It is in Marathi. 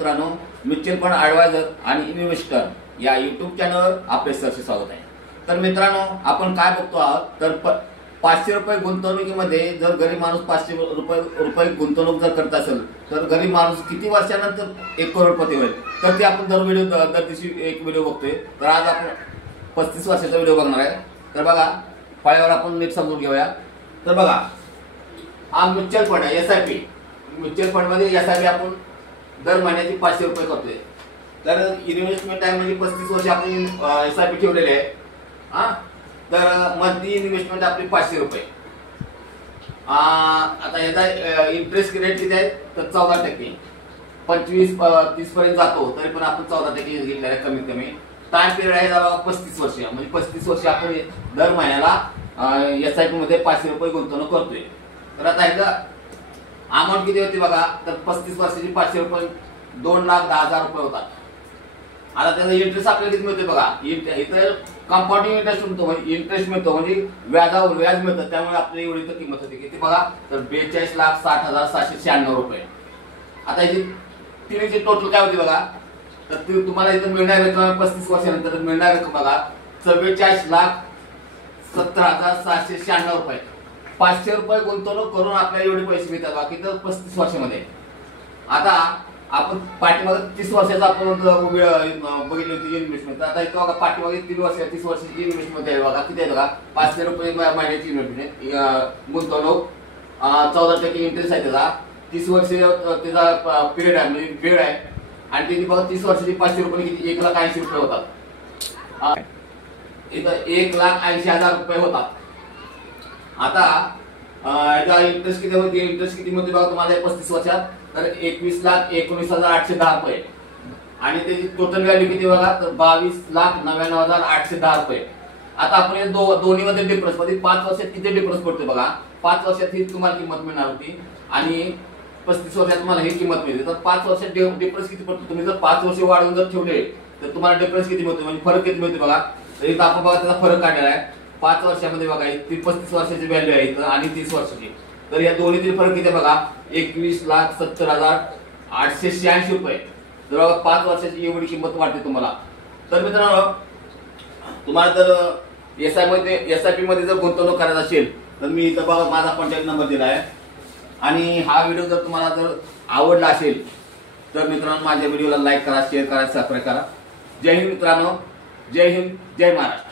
मित्रांनो, म्युच्युअल फंड ॲडवायझर आणि इन्व्हेस्टर या यूट्यूब चॅनलवर आपले सहर्ष स्वागत आहे। तर मित्रांनो, आपण काय बघतो आहोत तर 500 रुपये गुंतवणुकीमध्ये जर गरीब माणूस 500 रुपये गुंतवणूक जर करत असेल तर गरीब माणूस किती वर्षानंतर 1 करोडपती होईल। तर ते आपण दर दिवशी एक व्हिडिओ बघतोय। तर आज आपण 35 वर्षाचा व्हिडिओ बघणार आहे। तर बघा, फळ्यावर आपण नीट समजून घेऊया। तर बघा, हा म्युच्युअल फंड आहे, SIP। म्युच्युअल फंड मध्ये SIP आपण दर महिन्याची 500 रुपये करतोय। तर इन्व्हेस्टमेंट आहे म्हणजे 35 वर्ष आपण SIP ठेवलेले आहे। तर मंथली इन्व्हेस्टमेंट आपली 500 रुपये। आता याचा इंटरेस्ट रेट किती आहे तर 14%। 25-30 पर्यंत जातो तरी पण आपण 14% घेतलेला आहे कमीत कमी। टाइम पिरियड आहे 35 वर्ष, म्हणजे 35 वर्ष आपण दर महिन्याला SIP मध्ये 500 रुपये गुंतवणूक करतोय। तर आता ह्याचा अमाऊंट किती होती बघा, तर 35 वर्षाची 500 रुपये 2,10,000 रुपये होतात। आता त्याचा इंटरेस्ट आपल्याला किती मिळते बघा, इथं कंपाऊंडिंग इंटरेस्ट मिळतो, म्हणजे इंटरेस्ट मिळतो म्हणजे व्याजावर व्याज मिळतं। त्यामुळे आपली एवढी तर किंमत होती किती बघा, तर 42,60,796 रुपये। आता याची तिन्हीची टोटल काय होती बघा, तर तुम्हाला इथं मिळणार रक्कम 35 वर्षानंतर मिळणार रक्कम बघा 44,70,796 रुपये। 500 रुपये गुंतवणूक करून आपल्याला एवढे पैसे मिळतात बाकी तर 35 वर्षामध्ये। आता आपण पाठीमागे 30 वर्षाचा आपण बघितली होती इन्व्हेस्टमेंट। आता इथं बघा पाठीमागे 30 वर्षाची इन्व्हेस्टमेंट आहे बघा, किती आहे बघा 500 रुपये महिन्याची इन्व्हेस्टमेंट गुंतवणूक, 14% इंटरेस्ट आहे त्याचा। 30 वर्ष त्याचा पिरियड आहे म्हणजे वेळ आहे। आणि त्याची बघा 30 वर्षाची 500 रुपये किती 1,80,000 रुपये होतात। इथं 1,80,000 रुपये होतात। आता याचा इंटरेस्ट किती होते, इंटरेस्ट किती होते बघा तुम्हाला 35 वर्षात, तर 21,19,810 रुपये। आणि त्याची टोटल व्हॅल्यू किती बघा, तर 22,99,810 रुपये। आता आपण दोन्ही मध्ये डिफरन्स मध्ये 5 वर्षात किती डिफरन्स पडते बघा। 5 वर्षात ही तुम्हाला किंमत मिळणार होती आणि 35 वर्षात तुम्हाला ही किंमत मिळते। तर 5 वर्षात डिफरन्स किती पडतो, तुम्ही जर 5 वर्ष वाढवून जर ठेवले तर तुम्हाला डिफरन्स किती मिळतो, म्हणजे फरक किती मिळते बघा। तर इथं आपण बघा त्याचा फरक काढलेला आहे 5 वर्षामध्ये बघा। ती 35 वर्षाची व्हॅल्यू आहे इथं आणि 30 वर्षाची। तर या दोन्हीतील फरक किती बघा, 21,70,886 रुपये। जर 5 वर्षाची एवढी किंमत वाटते तुम्हाला। तर मित्रांनो, तुम्हाला जर SIP मध्ये जर गुंतवणूक करायची असेल तर मी इथं बघा माझा कॉन्टॅक्ट नंबर दिला आहे। आणि हा व्हिडिओ जर तुम्हाला जर आवडला असेल तर मित्रांनो माझ्या व्हिडिओला लाईक करा, शेअर करा, सबस्क्राईब करा। जय हिंद मित्रांनो, जय हिंद, जय महाराष्ट्र।